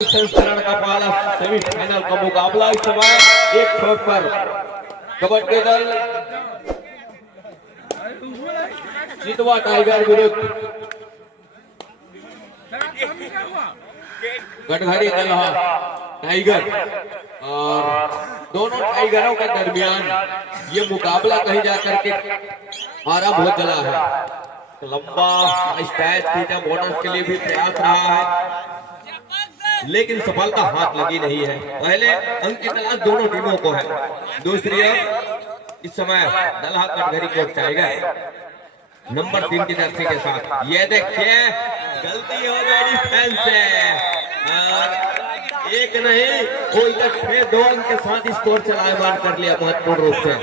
संस्करण का पहला सेमीफाइनल का मुकाबला इस समय एक छोर पर कबड्डी दल चितवा टाइगर विरुद्ध गटघरी दलहा टाइगर। और दोनों टाइगरों के दरमियान ये मुकाबला कहीं जाकर के आरंभ हो चला है। लंबा स्टैच खींचा बोनस के लिए भी प्रयास रहा है, लेकिन सफलता हाथ लगी नहीं है। पहले अंक की तलाश दोनों टीमों को है। दूसरी ओर इस समय दलहा कटघरी को टाइगर नंबर 3 की जर्सी के साथ। ये देखिए गलती हो गई डिफेंस से, और एक नहीं कोई 2 अंक के साथ स्कोर चलायमान कर लिया महत्वपूर्ण रूप से।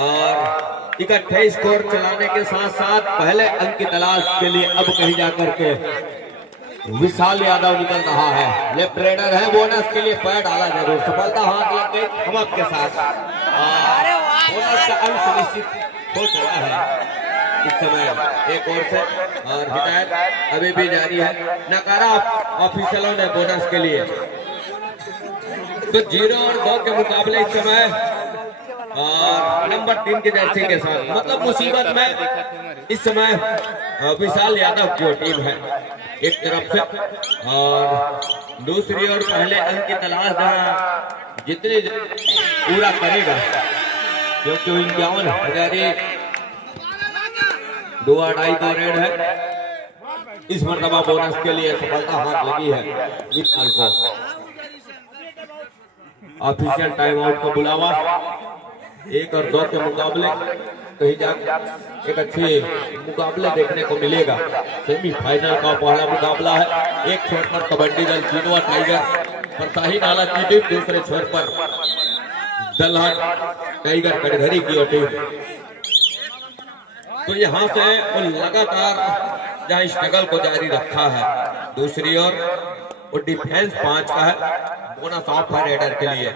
और इकट्ठे स्कोर चलाने के साथ साथ पहले अंक की तलाश के लिए अब कहीं जाकर के विशाल यादव निकल रहा है। लेफ्ट रेडर है, बोनस के लिए पैर डाला जरूर, सफलता हाथ लग गई धमक के साथ। बोनस का अंक सुनिश्चित हो चला है इस समय एक ओर से, और हिदायत अभी भी जारी है। नकारा ऑफिशियलों ने बोनस के लिए। तो 0 और 2 के मुकाबले इस समय और नंबर 3 की जर्सी के साथ, मतलब मुसीबत में इस समय विशाल यादव की टीम है एक तरफ से, और दूसरी ओर पहले अंक की तलाश जितनी पूरा करेगा, क्योंकि 51 2 अढ़ाई का रेड है। इस मरतबा बोनस के लिए सफलता हाथ लगी है विशाल को। ऑफिशियल टाइम आउट का बुलावा 1 और 2 के मुकाबले कहीं जाकर एक अच्छे मुकाबले देखने को मिलेगा। सेमीफाइनल का पहला मुकाबला है। एक छोर पर कबड्डी दल चितवा टाइगर परसाही नाला की टीम, दूसरे छोर पर दलहा टाइगर कटघरी की टीम। तो यहाँ से वो लगातार जहाँ स्ट्रगल को जारी रखा है। दूसरी ओर वो डिफेंस 5 का है, बोनस ऑफ है रेडर के लिए,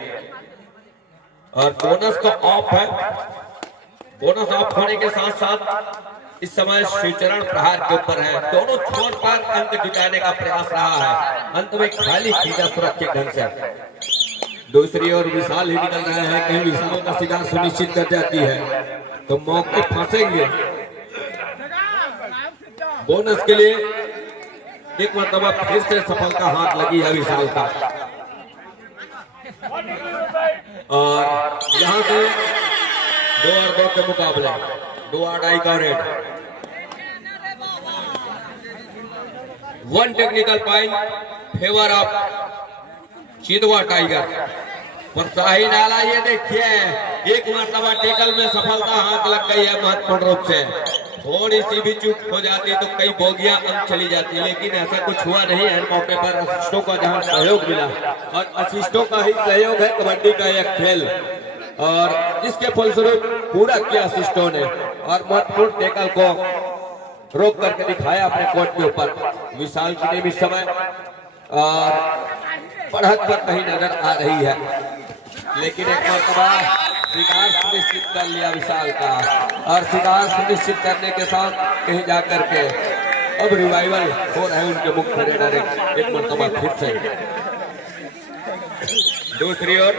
और बोनस का ऑफ है। बोनस ऑफ होने के साथ साथ इस समय श्रीचरण प्रहार के ऊपर है। दोनों छोर पर अंक जुटाने का प्रयास रहा है, अंत में खाली खींचा सुरक्षित ढंग से। दूसरी ओर विशाल ही निकल रहे हैं, कहीं विशाल का शिकार सुनिश्चित कर जाती है तो मौके फंसेंगे। बोनस के लिए एक मरतबा फिर से सफलता हाथ लगी है विशाल का, और यहाँ से 2 और 2 के मुकाबले 2 अढ़ाई का raid. 1 technical point favour of Chitwa tiger Parsahi Nala. ये देखिए एक मरतबा टेकल में सफलता हाथ लग गई है महत्वपूर्ण रूप से। थोड़ी सी भी चूक हो जाती तो कई बोगियां अंक चली जाती, लेकिन ऐसा कुछ हुआ नहीं है। मौके पर असिस्टों का जहां सहयोग मिला, और असिस्टों का ही सहयोग है कबड्डी का एक खेल, और जिसके फलस्वरूप पूरा किया असिस्टों ने, और महत्वपूर्ण टेकल को रोक करके दिखाया अपने कोर्ट के ऊपर। विशाल की टीम इस समय और बढ़त पर कहीं नजर आ रही है, लेकिन एक मरतबा शिकार सुनिश्चित कर लिया विशाल का, और शिकार सुनिश्चित करने के साथ कहीं जाकर के अब रिवाइवल हो रहे हैं उनके मुख्य रेडर एक मरतबा फिर से। दूसरी ओर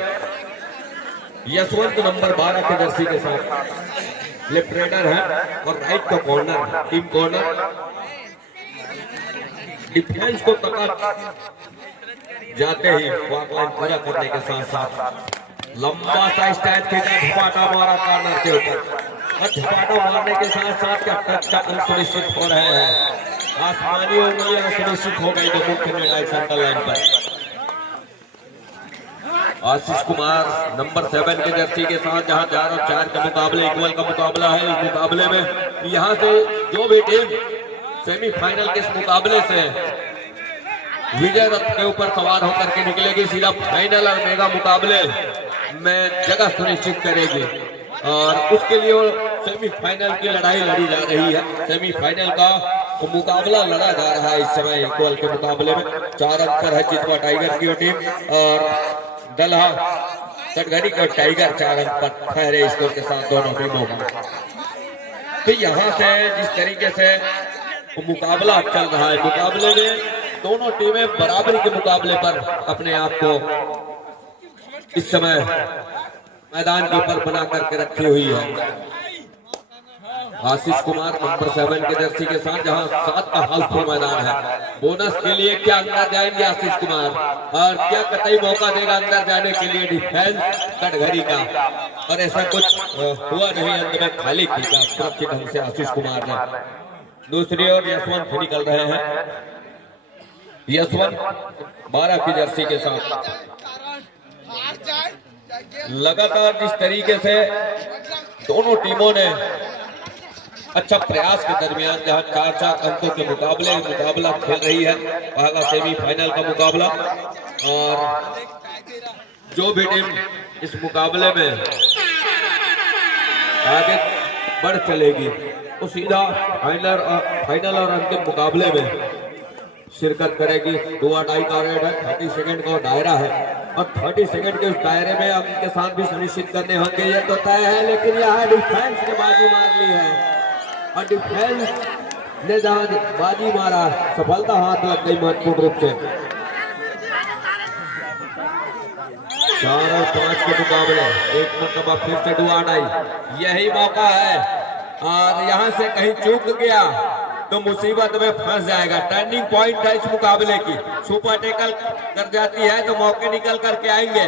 यशवंत नंबर 12 के जर्सी के साथ लेफ्ट रेडर है, और राइट का कॉर्नर टीम कॉर्नर। डिफेंस को तक जाते ही वॉकलाइन पूरा करने के साथ साथ लंबा सा स्टैच खींचा, झपाटा मारा कॉर्नर के ऊपर, और झपाटा मारने के साथ साथ क्या टच का अंक सुनिश्चित हो रहे हैं। आसमानी उंगलियां सुनिश्चित हो गई तो मुख्य निर्णायक सेंटर लाइन पर। आशीष कुमार नंबर 7 के जर्सी के साथ, जहां 4 और 4 के मुकाबले इक्वल का मुकाबला है। इस मुकाबले में यहाँ से जो भी टीम सेमीफाइनल के इस मुकाबले से विजय रथ के ऊपर सवार होकर के निकलेगी, सीधा फाइनल और मेगा मुकाबले में जगह सुनिश्चित करेगी, और उसके लिए सेमीफाइनल की लड़ाई लड़ी जा रही है। सेमीफाइनल का मुकाबला लड़ा जा रहा है इस समय इक्वल के मुकाबले में। 4 अंक पर है चितवा टाइगर की टीम, और दलहा कटघरी का टाइगर 4 अंक पर ठहरे स्कोर के साथ दोनों टीमों का। तो यहाँ से जिस तरीके से मुकाबला चल रहा है, मुकाबले में दोनों टीमें बराबरी के मुकाबले पर अपने आप को इस समय मैदान के ऊपर बना करके रखी हुई है। आशीष कुमार नंबर 7 के जर्सी के साथ, जहां 7 का हाउसफुल मैदान है। बोनस के लिए क्या अंदर जाएंगे आशीष कुमार, और क्या कतई मौका देगा अंदर जाने के लिए डिफेंस कटघरी का, और ऐसा कुछ हुआ नहीं, अंत में खाली खींचा सुरक्षित ढंग से आशीष कुमार ने। दूसरी ओर यशवंत निकल रहे हैं, यशवंत 12 की जर्सी के साथ। लगातार जिस तरीके से दोनों टीमों ने अच्छा प्रयास के दरमियान, जहां 4-4 अंकों के मुकाबला खेल रही है, पहला सेमीफाइनल का मुकाबला, और जो भी टीम इस मुकाबले में आगे बढ़ चलेगी वो सीधा फाइनल और अंतिम मुकाबले में शिरकत करेगी। 2-2.5 का रेट है, 30 सेकंड का दायरा है, और 30 सेकंड के उस दायरे में आपके साथ भी सुनिश्चित करने होंगे, ये तो तय है। लेकिन यहाँ डिफेंस ने बाजी मार ली है, और डिफेंस ने जहां बाजी मारा, सफलता हाथ लग गई महत्वपूर्ण रूप से। 4 और 5 के मुकाबले एक मरतबा फिर से 2-2, यही मौका है, और यहां से कहीं चूक गया तो मुसीबत में फंस जाएगा। टर्निंग पॉइंट है इस मुकाबले की, सुपर टेकल कर जाती है तो मौके निकल करके आएंगे,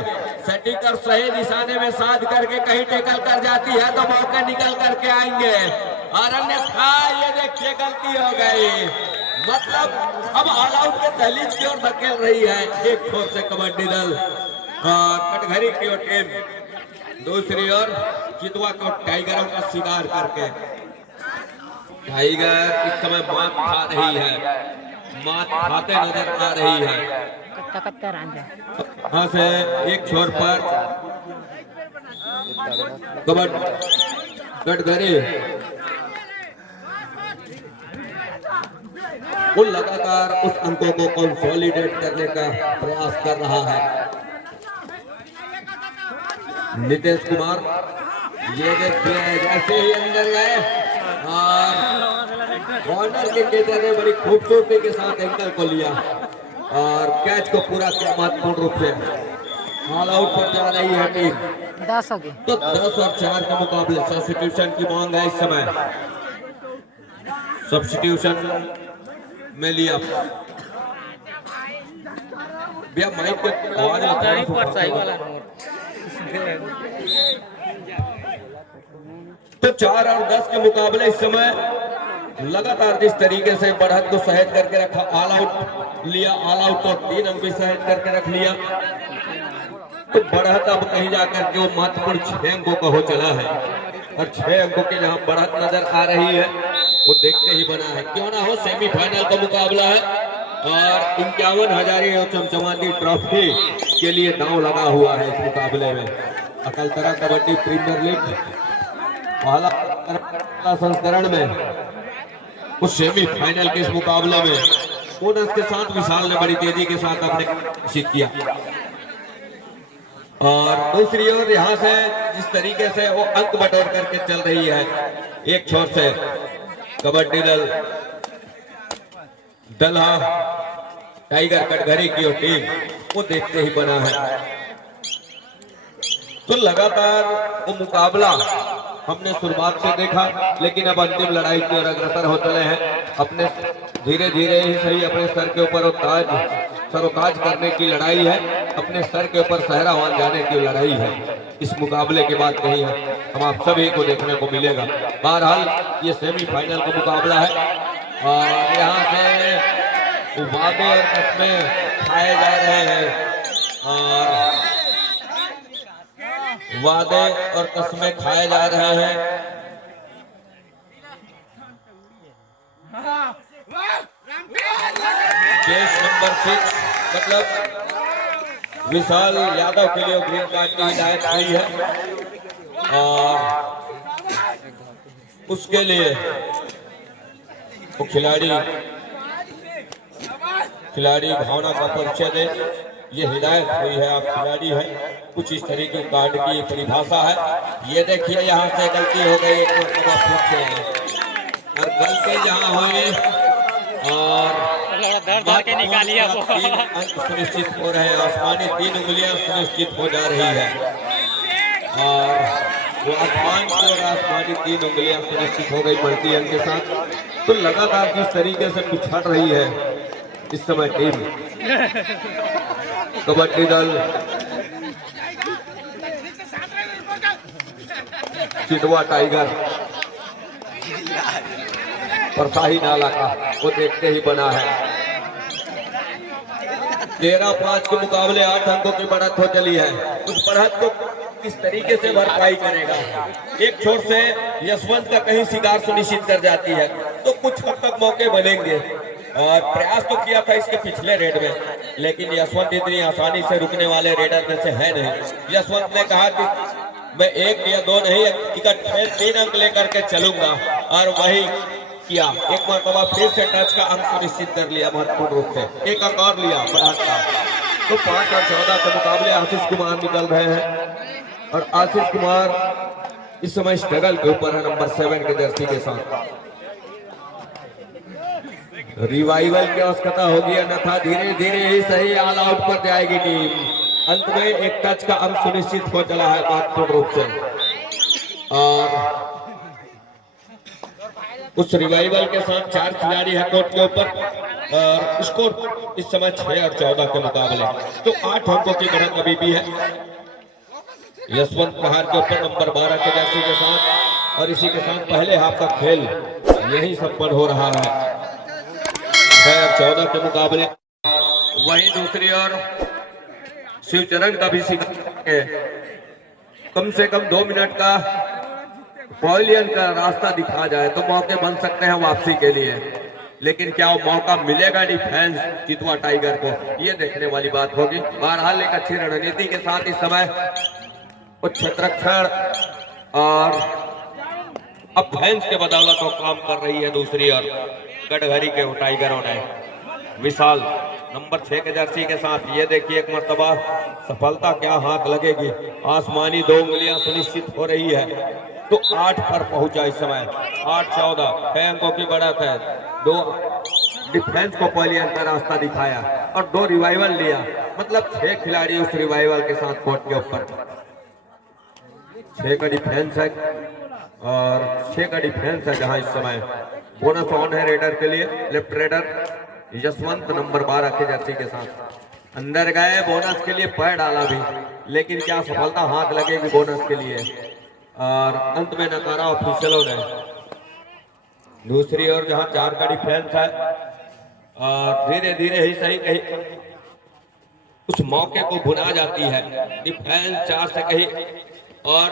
सटीक और सही निशाने में साध करके कहीं टेकल कर जाती है तो मौके निकल करके आएंगे, और अन्यथा ये देखिए गलती हो गई, मतलब अब ऑल आउट के दहलीज की ओर धकेल रही है एक छोर से कबड्डी दल कटघरी की ओर टीम। दूसरी ओर चितवा को टाइगरों का शिकार करके टाइगर इस समय मात खा रही है, मात खाते नजर आ रही है। वहां से एक छोर पर कटघरी वो लगातार उस अंकों को कंसोलिडेट करने का प्रयास कर रहा है। नितेश कुमार, ये देखिए जैसे ही अंदर गए, और कॉर्नर के केटर ने बड़ी खूबसूरती के साथ एंकल को लिया और कैच को पूरा किया महत्वपूर्ण रूप से। ऑल आउट पर जा रही है टीम। 10 हो गए तो 10 और 4 के मुकाबले सब्स्टिट्यूशन की मांग है इस समय। सब्स्टिट्यूशन में लिया भैया माइक पे आवाज आता है पर सही वाला तो 4 और 10 के मुकाबले इस समय लगातार जिस तरीके से बढ़त को सहेज करके रखा, ऑल आउट लिया, ऑल आउट को 3 अंक भी सहेज करके रख लिया, तो बढ़त अब कहीं जाकर के वो महत्वपूर्ण 6 अंकों का हो चला है, और 6 अंकों की जहां बढ़त नजर आ रही है वो देखते ही बना है। क्यों ना हो, सेमीफाइनल का मुकाबला है और 51,000 चमचमाती ट्रॉफी के लिए दांव लगा हुआ है इस मुकाबले में। अकलतरा कबड्डी प्रीमियर लीग पहला संस्करण में उस सेमीफाइनल के इस मुकाबले में बोनस के साथ विशाल ने बड़ी तेजी के साथ अपने घोषित किया। और दूसरी ओर यहां से जिस तरीके से वो अंक बटोर करके चल रही है, एक छोर से कबड्डी दल दलहा टाइगर कटघरी की टीम वो देखते ही बना है। तो लगातार वो मुकाबला हमने शुरुआत से देखा, लेकिन अब अंतिम लड़ाई की ओर अग्रसर हो चले हैं। अपने धीरे धीरे ही सही अपने सर के ऊपर सरोकाज करने की लड़ाई है, अपने सर के ऊपर सहरावान जाने की लड़ाई है। इस मुकाबले के बाद कहीं हम आप सभी को देखने को मिलेगा। बहरहाल ये सेमीफाइनल का मुकाबला है और यहाँ से वादे और कस्में खाए जा रहे हैं, और वादे और कस्में खाए जा रहे हैं। केस नंबर 6 मतलब विशाल यादव के लिए ग्रीन कार्ड की हिदायत हुई है, और उसके लिए वो खिलाड़ी भावना का परिचय दे, ये हिदायत हुई है, आप खिलाड़ी हैं, कुछ इस तरीके कार्ड की परिभाषा है। ये देखिए यहाँ से गलती हो गई एक से, और गलती जहाँ हुई और धर के निकालिए वो। 3 अंक सुनिश्चित हो रहे हैं। आसमानी 3 उंगलियां सुनिश्चित हो जा रही है और वो आसमान की और आसमानी 3 उंगलियां सुनिश्चित हो गई बढ़ती अंक के साथ। तो लगातार जिस तरीके से पिछड़ रही है इस समय टीम कबड्डी दल चितवा टाइगर परसाही नाला का, वो देखते ही बना है। 13-5 के मुकाबले 8 अंकों की बढ़त हो चली है। उस बढ़त को किस तरीके से भरपाई करेगा? एक छोर से यशवंत का कहीं शिकार सुनिश्चित कर जाती है तो कुछ हद तक मौके बनेंगे और प्रयास तो किया था इसके पिछले रेड में, लेकिन यशवंत इतनी आसानी से रुकने वाले रेडर में से है नहीं। यशवंत ने कहा कि मैं 1 या 2 नहीं, इकट्ठे 3 अंक लेकर के चलूंगा और वही किया। एक मरतबा फिर से टच का अंक सुनिश्चित कर लिया महत्वपूर्ण रूप से, 1 अंक और लिया बढ़त का। तो 5 और 14 के मुकाबले आशीष कुमार निकल रहे हैं और आशीष कुमार इस समय स्ट्रगल के ऊपर है नंबर 7 के जर्सी के साथ। रिवाइवल की आवश्यकता होगी अन्यथा धीरे धीरे ही सही ऑल आउट पर जाएगी टीम। अंत में एक टच का अंक सुनिश्चित हो चला है महत्वपूर्ण रूप से और उस रिवाइवल के साथ 4 खिलाड़ी है कोर्ट के ऊपर और स्कोर इस समय 6 और 14 के मुकाबले तो 8 अंकों की बढ़त अभी भी है यशवंत प्रहार के ऊपर नंबर 12 के जर्सी के साथ। और इसी के साथ पहले हाफ का खेल यही संपन्न हो रहा है 6 और 14 के मुकाबले। वहीं दूसरी ओर शिवचरण का भी शिकार कम से कम 2 मिनट का पवेलियन का रास्ता दिखा जाए तो मौके बन सकते हैं वापसी के लिए, लेकिन क्या वो मौका मिलेगा डिफेंस चितवा टाइगर को, ये देखने वाली बात होगी। बहरहाल एक अच्छी रणनीति के साथ इस समय क्षेत्ररक्षण और अब फैंस के बदौलत वो काम कर रही है। दूसरी ओर गढ़घरी के टाइगरों ने विशाल नंबर 6 के जर्सी के साथ, ये देखिए एक मर्तबा सफलता क्या हाथ लगेगी। आसमानी 2 उंगलियां सुनिश्चित हो रही है तो 8 पर पहुंचा इस समय 8-14 6 अंकों की बढ़त है। 2 डिफेंस को पवेलियन का रास्ता दिखाया और 2 रिवाइवल लिया, मतलब 6 खिलाड़ी उस रिवाइवल के साथ कोर्ट के ऊपर। 6 का डिफेंस है और 6 का डिफेंस है जहां इस समय बोनस ऑन है रेडर के लिए। लेफ्ट रेडर यशवंत नंबर 12 के जर्सी के साथ अंदर गए, बोनस के लिए पैर डाला भी, लेकिन क्या सफलता हाथ लगेगी बोनस के लिए और अंत में नकारा ऑफिशियलों ने। दूसरी ओर जहां 4 का डिफेंस है और धीरे धीरे ही सही कहीं उस मौके को भुना जाती है डिफेंस 4 से कहीं और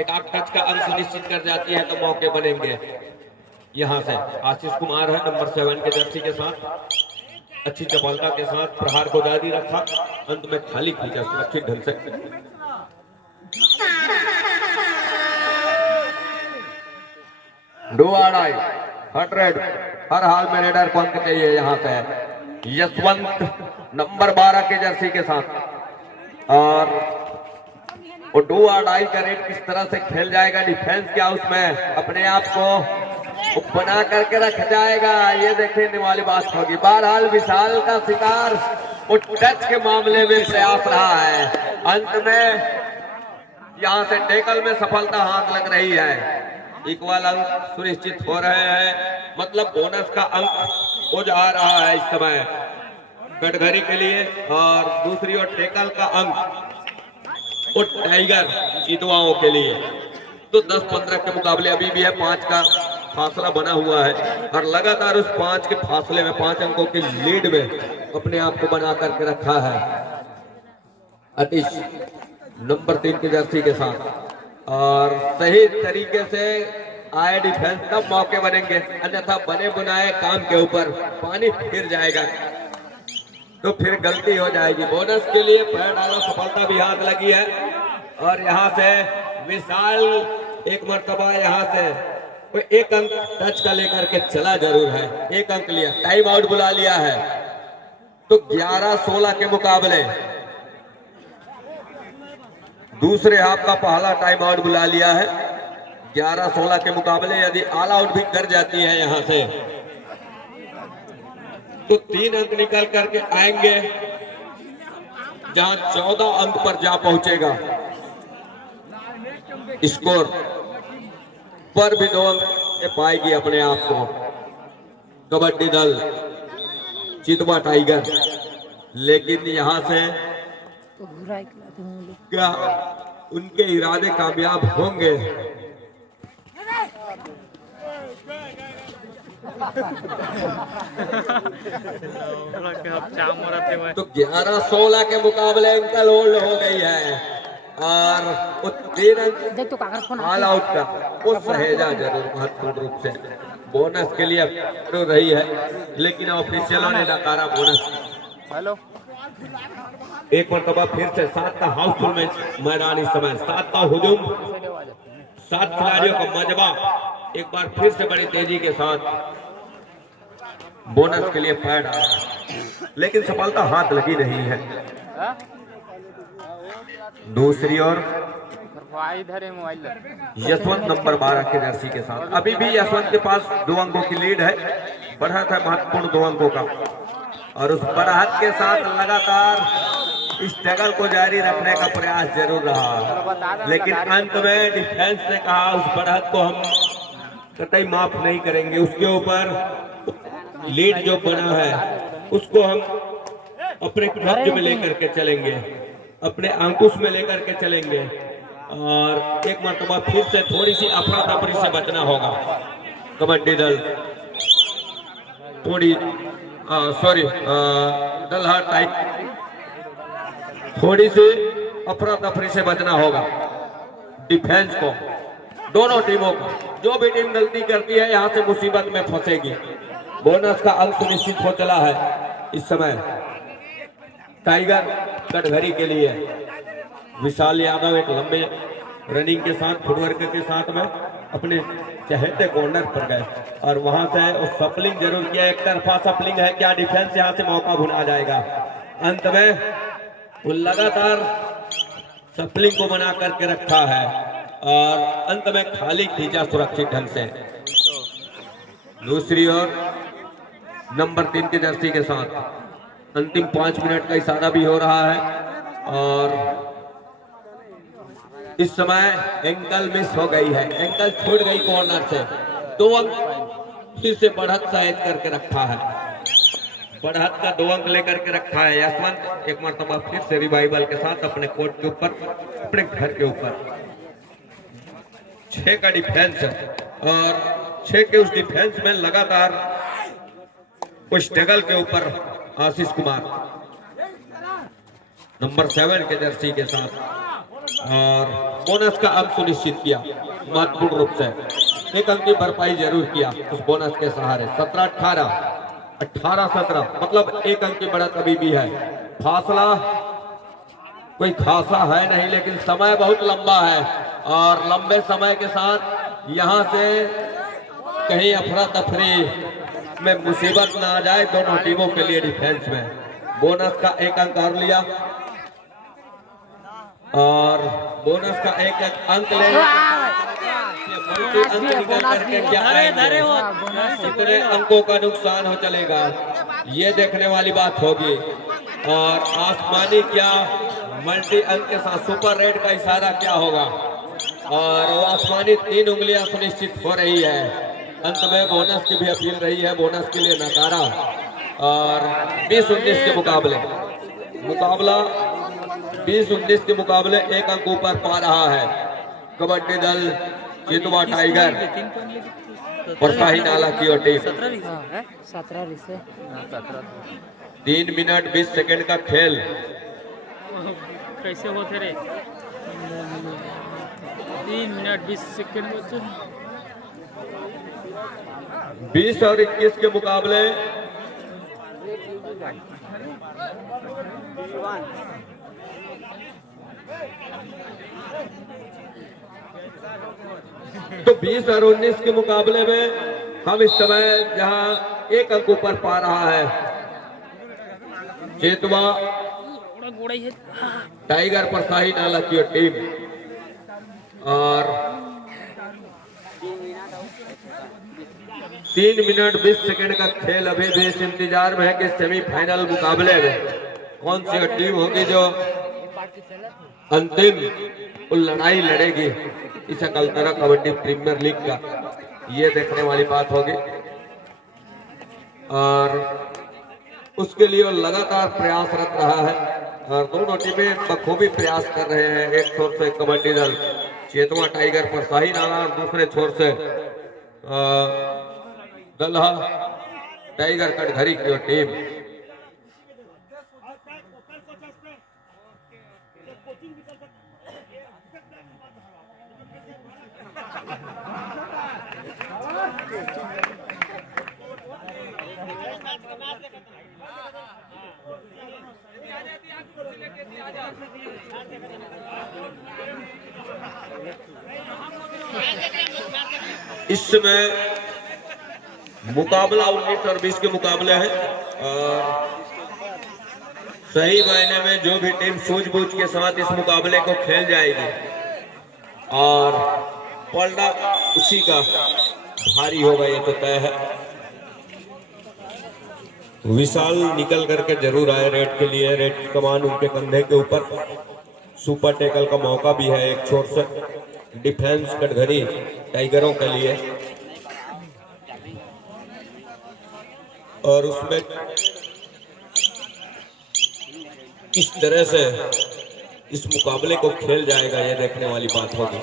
एक आठ टच का अंक सुनिश्चित कर जाती है तो मौके बनेंगे। यहां से आशीष कुमार है नंबर 7 के जर्सी के साथ, अच्छी चपलता के साथ प्रहार को जारी रखा, अंत में खाली खींचा सुरक्षित ढंग से। डू और डाई 100 हर हाल में रेडर को अंक चाहिए। यहां से यशवंत नंबर 12 के जर्सी के साथ और वो डू और डाई का रेट किस तरह से खेल जाएगा, डिफेंस क्या उसमें अपने आप को बना करके रख जाएगा, ये देखने वाली बात होगी। बहरहाल विशाल का शिकार वो टच के मामले में प्रयास रहा है, अंत में यहां से टेकल में सफलता हाथ लग रही है। इक्वल अंक सुनिश्चित हो रहे हैं, मतलब बोनस का अंक हो जा रहा है इस समय गढ़घरी के लिए और दूसरी ओर टेकल का अंक वो टाइगर चितवाओं के लिए। तो 10-15 के मुकाबले अभी भी है, 5 का फासला बना हुआ है और लगातार उस 5 के फासले में 5 अंकों की लीड में अपने आप को बना करके रखा है अतीश नंबर 3 के जर्सी के साथ। और सही तरीके से आए डिफेंस तब मौके बनेंगे, अन्यथा बने बुनाए काम के ऊपर पानी फिर जाएगा तो फिर गलती हो जाएगी। बोनस के लिए पैर डाला, सफलता भी हाथ लगी है और यहाँ से विशाल एक मर्तबा यहाँ से कोई 1 अंक टच का लेकर के चला जरूर है, 1 अंक लिया, टाइम आउट बुला लिया है तो 11-16 के मुकाबले दूसरे हाफ का पहला टाइम आउट बुला लिया है। 11-16 के मुकाबले यदि ऑल आउट भी कर जाती है यहां से तो 3 अंक निकल करके आएंगे, जहां 14 अंक पर जा पहुंचेगा। स्कोर पर भी 2 अंक पाएगी अपने आप को कबड्डी दल चितवा टाइगर। लेकिन यहां से क्या उनके इरादे कामयाब होंगे? तो 11-16 के मुकाबले इनका लोड हो गई है और वो 3 अंक ऑल आउट का वो सहेजा जरूर महत्वपूर्ण रूप से बोनस के लिए तो रही है, लेकिन ऑफिशियलों ने नकारा बोनस। हेलो, एक मरतबा फिर से 7 का हाउसफुल मैच मैदान इस समय, 7 का हुजूम, 7 खिलाड़ियों का मजबा एक बार फिर से बड़ी तेजी के साथ बोनस के लिए पैड आ रहा है, लेकिन सफलता हाथ लगी नहीं है। दूसरी ओर यशवंत नंबर 12 के जर्सी के साथ, अभी भी यशवंत के पास 2 अंकों की लीड है, बढ़त है महत्वपूर्ण 2 अंकों का, और उस बढ़त के साथ लगातार स्ट्रगल को जारी रखने का प्रयास जरूर रहा, लेकिन अंत में डिफेंस ने कहा उस बढ़त को हम कतई माफ नहीं करेंगे, उसके ऊपर लीड जो बना है उसको हम अपने कब्जे में लेकर के चलेंगे, अपने अंकुश में लेकर के चलेंगे, और एक मरतबा फिर से थोड़ी सी अफरा तफरी से बचना होगा कबड्डी दल, थोड़ी दलहर टाइप, थोड़ी सी अफरा तफरी से बचना होगा डिफेंस को। दोनों टीमों को, जो भी टीम गलती करती है यहाँ से मुसीबत में फंसेगी। बोनस का अंक सुनिश्चित हो चला है इस समय टाइगर कटघरी के लिए। विशाल यादव एक लंबे रनिंग के साथ फुटवर्क के साथ में अपने चहेते कॉर्नर पर गए और वहां से उस सपलिंग जरूर किया, एक तरफा सपलिंग है, क्या डिफेंस यहां से मौका भुना जाएगा? अंत में वो लगातार सपलिंग को बना करके रखा है और अंत में खाली खींचा सुरक्षित ढंग से। दूसरी ओर नंबर 3 के जर्सी के साथ अंतिम 5 मिनट का इशारा भी हो रहा है और इस समय एंकल मिस हो गई है, एंकल छूट गई कॉर्नर से। 2 अंक फिर से बढ़त शायद करके रखा है, बढ़त का 2 अंक लेकर के रखा है यशवंत, एक मरतबा फिर से रिवाइवल के साथ अपने कोर्ट के ऊपर, अपने घर के ऊपर। 6 का डिफेंस है और 6 के उस डिफेंस में लगातार कुछ स्ट्रगल के ऊपर आशीष कुमार नंबर 7 के जर्सी के साथ, और बोनस का अंक सुनिश्चित किया महत्वपूर्ण रूप से, 1 अंक की भरपाई जरूर किया उस बोनस के सहारे। 17-18, 18-17, मतलब 1 अंक की बढ़त अभी भी है। फासला कोई खासा है नहीं, लेकिन समय बहुत लंबा है और लंबे समय के साथ यहाँ से कहीं अफरा तफरी में मुसीबत ना आ जाए दोनों टीमों के लिए। डिफेंस में बोनस का 1 अंक और लिया और बोनस का 1 अंक ले अंक निकल करके क्या कितने अंकों का नुकसान हो चलेगा, ये देखने वाली बात होगी। और आसमानी क्या मल्टी अंक के साथ सुपर रेड का इशारा क्या होगा, और वो आसमानी 3 उंगलियां सुनिश्चित हो रही है। अंत में बोनस की भी अपील रही है, बोनस के लिए नकारा। और 20-19 के मुकाबला 20-19 के मुकाबले 1 अंक ऊपर पा रहा है कबड्डी दल चितवा टाइगर और शाही नाला की और टीम। 3 मिनट 20 सेकंड का खेल कैसे होते रे? 3 मिनट 20 सेकंड बचे। 20 और 21 के मुकाबले तो 20 और 19 के मुकाबले में हम इस समय जहां 1 अंक ऊपर पा रहा है चितवा टाइगर पर शाही नाला की टीम। और 3 मिनट 20 सेकंड का खेल अभी भी इस इंतजार में है कि सेमीफाइनल मुकाबले में कौन सी टीम होगी जो अंतिम लड़ाई लड़ेगी इस अकलतरा कबड्डी प्रीमियर लीग का, ये देखने वाली बात होगी। और उसके लिए वो लगातार प्रयासरत रहा है और दोनों टीमें बखूबी प्रयास कर रहे हैं। एक छोर से कबड्डी दल चेतवा टाइगर पर शाही नाला और दूसरे छोर से दलहा टाइगर कटघरी की टीम। इस समय मुकाबला 19 और 20 के मुकाबले हैं और सही मायने में जो भी टीम सूझबूझ के साथ इस मुकाबले को खेल जाएगी और पलड़ा उसी का भारी होगा, ये तो तय है। विशाल निकल करके जरूर आए रेड के लिए, रेड कमान उनके कंधे के ऊपर। सुपर टैकल का मौका भी है एक छोर से, डिफेंस कटघरी टाइगरों के लिए। और उसमें किस तरह से इस मुकाबले को खेल जाएगा ये देखने वाली बात होगी।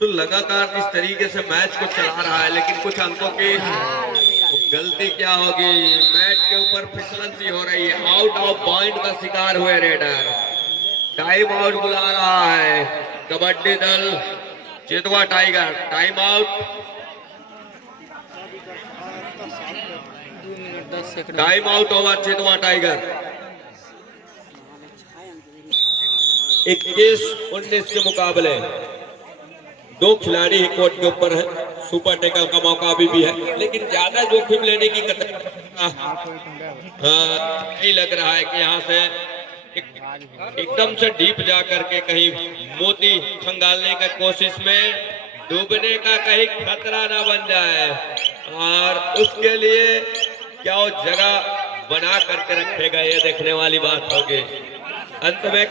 तो लगातार इस तरीके से मैच को चला रहा है, लेकिन कुछ अंकों की गलती क्या होगी, मैच के ऊपर फिसलन सी हो रही है। आउट ऑफ पॉइंट का शिकार हुए रेडर, टाइम आउट बुला रहा है कबड्डी दल Chetwa tiger. Time out, time out over Chetwa tiger. 21-19 के मुकाबले दो खिलाड़ी ही कोर्ट के ऊपर है। सुपर टैकल का मौका अभी भी है, लेकिन ज्यादा जोखिम लेने की नहीं लग रहा है कि यहाँ से एकदम से डीप जा करके कहीं मोती खंगालने की कोशिश में डूबने का कहीं खतरा ना बन जाए, और उसके लिए क्या वो जगह बना करके रखेगा ये देखने वाली बात होगी। अंत में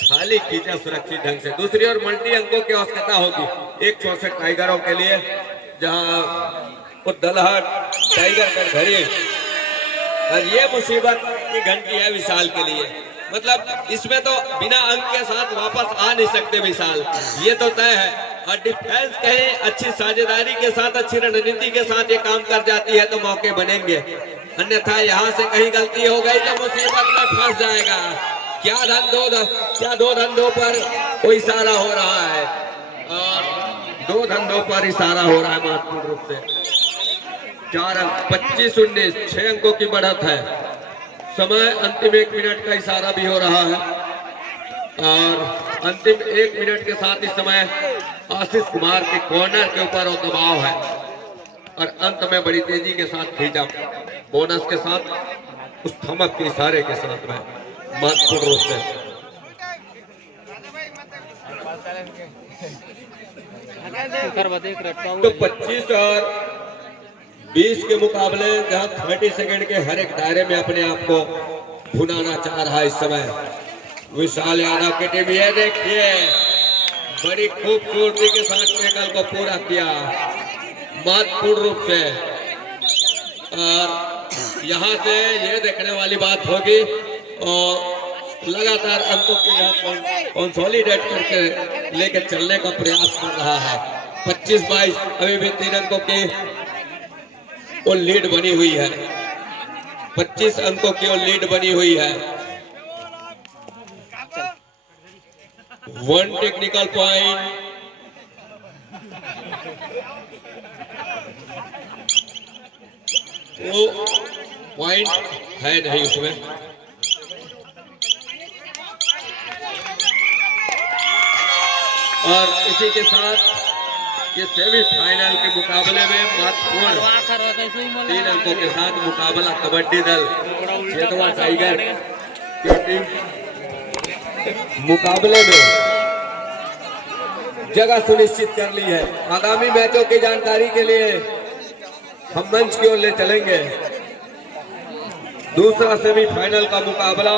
खाली खींचा सुरक्षित ढंग से। दूसरी ओर मल्टी अंकों की आवश्यकता होगी एक छोर से टाइगरों के लिए, जहां वो दलहा टाइगर कटघरी, और ये मुसीबत की घंटी है विशाल के लिए। मतलब इसमें तो बिना अंक के साथ वापस आ नहीं सकते विशाल, ये तो तय है। और डिफेंस कहीं अच्छी साझेदारी के साथ, अच्छी रणनीति के साथ ये काम कर जाती है तो मौके बनेंगे, अन्यथा यहाँ से कहीं गलती हो गई तो मुसीबत में फंस जाएगा। क्या दो धंधों पर कोई इशारा हो रहा है, और दो धंधों पर इशारा हो रहा है महत्वपूर्ण रूप से। 4 अंक 25-19, 6 अंकों की बढ़त है। समय अंतिम 1 मिनट का इशारा भी हो रहा है, और अंतिम 1 मिनट के साथ इस समय आशीष कुमार के कॉर्नर के ऊपर वो दबाव है, और अंत में बड़ी तेजी के साथ खींचा बोनस के साथ, उस थमक के इशारे के साथ में महत्वपूर्ण रूप से। तो 25 और 20 के मुकाबले जहां 30 सेकंड के हर एक दायरे में अपने आप को भुनाना चाह रहा है इस समय विशाल यादव की टीम। ये देखिए बड़ी खूबसूरती के साथ टैकल को पूरा किया महत्वपूर्ण रूप से, और यहाँ से ये देखने वाली बात होगी और लगातार अंकों की कंसोलिडेट करके लेकर चलने का प्रयास कर रहा है। 25-22 अभी भी 3 अंकों की वो लीड बनी हुई है, 25 अंकों की वो लीड बनी हुई है। 1 टेक्निकल पॉइंट, वो पॉइंट है नहीं उसमें। और इसी के साथ ये सेमीफाइनल के मुकाबले में महत्वपूर्ण 3 अंकों के साथ मुकाबला कबड्डी दल चेतवा टाइगर की टीम मुकाबले में जगह सुनिश्चित कर ली है। आगामी मैचों की जानकारी के लिए हम मंच की ओर ले चलेंगे। दूसरा सेमीफाइनल का मुकाबला